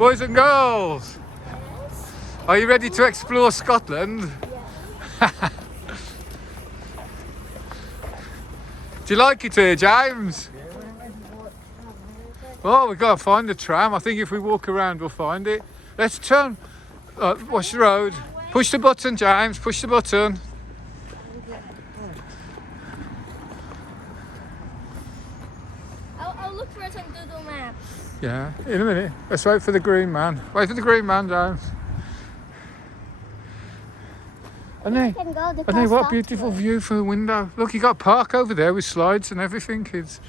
Boys and girls, are you ready to explore Scotland? Do you like it here, James? Oh, we've got to find the tram. I think if we walk around, we'll find it. Let's turn. Watch the road. Push the button, James. Push the button. I'll look for it on Google Maps. Yeah, in a minute. Let's wait for the green man. Wait for the green man, James. And then what a beautiful view from the window. Look, you got a park over there with slides and everything, kids.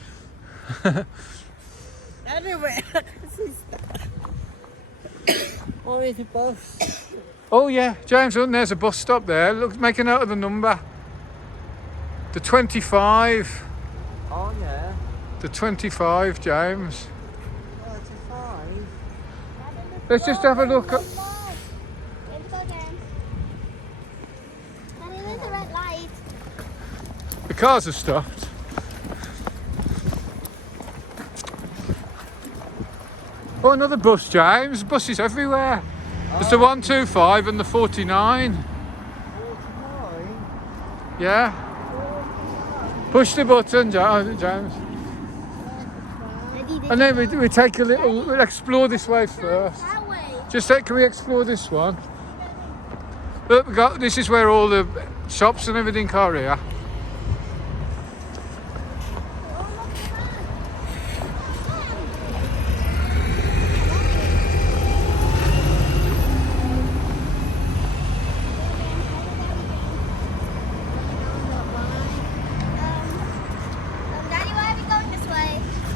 Anyway, oh, it's a bus. Oh yeah, James, look, there's a bus stop there. Look, make a note of the number. The 25. Oh yeah. The 25, James. 25. Let's just have a look at... The cars have stopped. Oh, another bus, James. Buses everywhere. There's the 125 and the 49. 49? Yeah. Push the button, James. And then we take a little, we'll explore this way first. Just can we explore this one? Look, this is where all the shops and everything are here.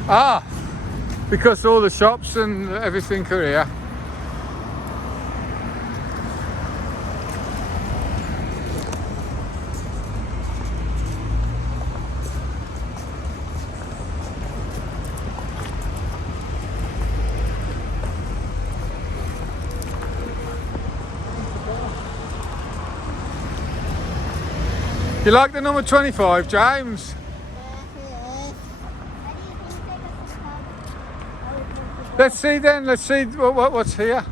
Ah, because all the shops and everything are here. You like the number 25, James? Let's see then, let's see what's here.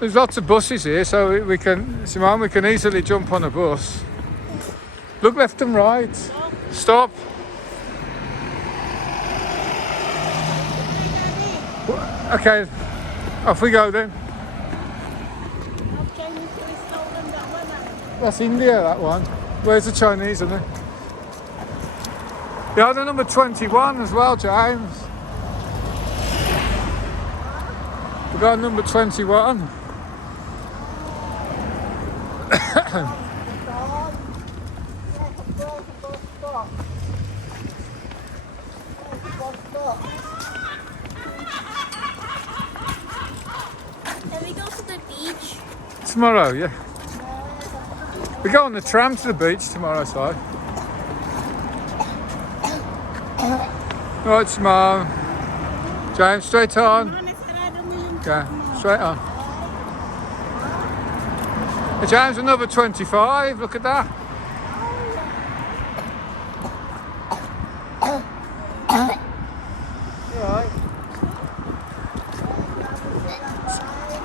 There's lots of buses here, so we can, Simone, we can easily jump on a bus. Look left and right. Stop. Okay, off we go then. That's India, that one. Where's the Chinese, isn't it? Yeah, the number 21 as well, James. We've got number 21. Can we go to the beach? Tomorrow, yeah. We go on the tram to the beach tomorrow, so. Right, Simone. James, straight on. Okay, straight on. Hey, James, another 25. Look at that. Right.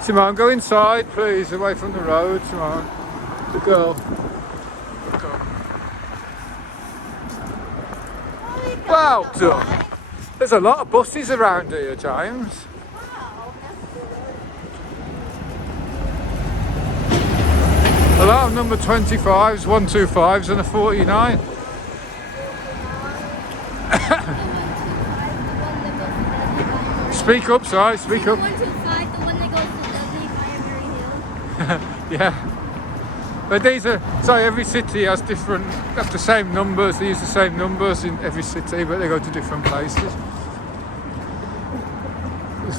Simone, go inside, please, away from the road, Simone. The girl. Well done. There's a lot of buses around here, James. A lot of number 25s, 125s and a 49. Speak up, sorry, speak up. 125, the one that goes to Dudley, Primary Hill. Yeah. But these are, sorry, every city has different, have the same numbers, they use the same numbers in every city, but they go to different places.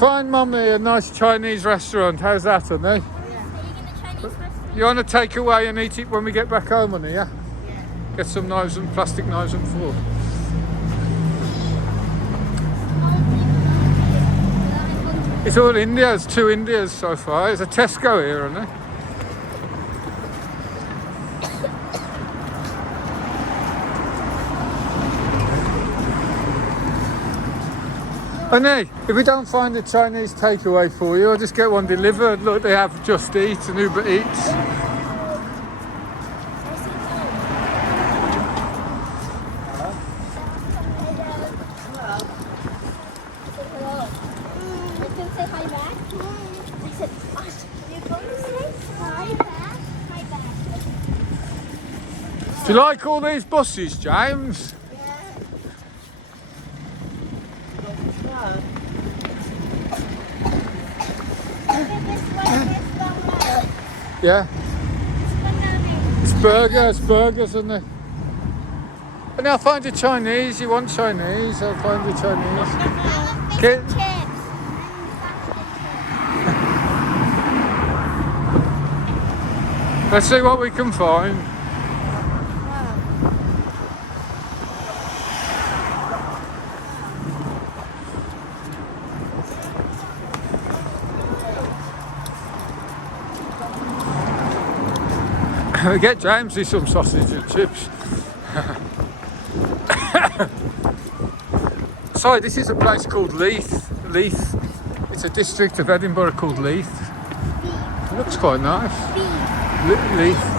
Find Mummy a nice Chinese restaurant, how's that, honey? Are you in the Chinese restaurant? You want to take away and eat it when we get back home, honey, yeah? Get some knives and plastic knives and forks. It's all India, there's 2 Indias so far. There's a Tesco here, isn't there? And hey, if we don't find a Chinese takeaway for you, I'll just get one delivered. Look, they have Just Eat and Uber Eats. Do you like all these buses, James? Yeah. It's burgers, isn't it? And I'll find you Chinese. You want Chinese? I'll find you Chinese. Okay. Let's see what we can find. Get Jamesy some sausage and chips. Sorry, this is a place called Leith. Leith. It's a district of Edinburgh called Leith. It looks quite nice. Leith.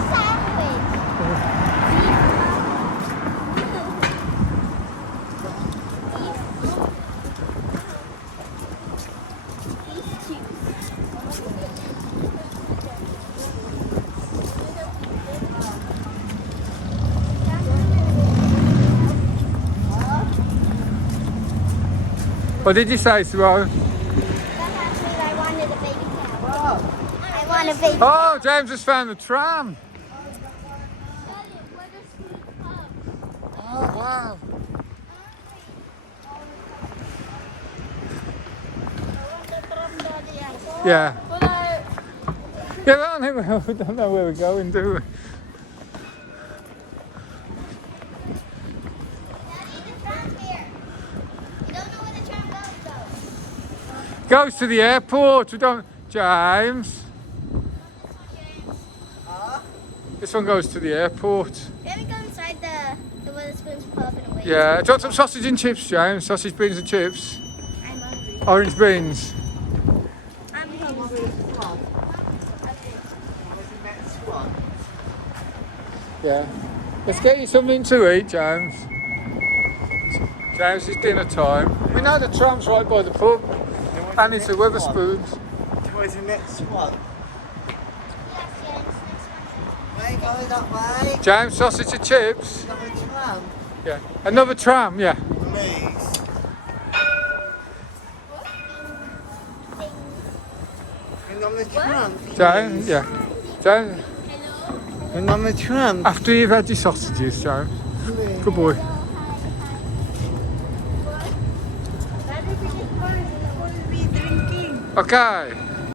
What did you say, Simone? I wanted a baby cow. I want a baby. Oh, James has found the tram. Oh, wow. Yeah. Yeah, we don't know where we're going, do we? Goes to the airport. We don't, James. This one goes to the airport. Let me go inside the Witherspoon's pub and wait. Yeah. Do you want some sausage and chips, James? Sausage, beans and chips. I'm hungry. Orange beans. I'm hungry. Yeah. Let's get you something to eat, James. James, it's dinner time. We know the tram's right by the pub. And it's a Wetherspoons. Where's the next one? Yes, yes, We ain't going that way. James, sausage and chips. Another tram. Yeah. Another tram, yeah. Please. And on the tram. James, yeah. James, And on the tram. after you've had your sausages, James. Good boy. Okay.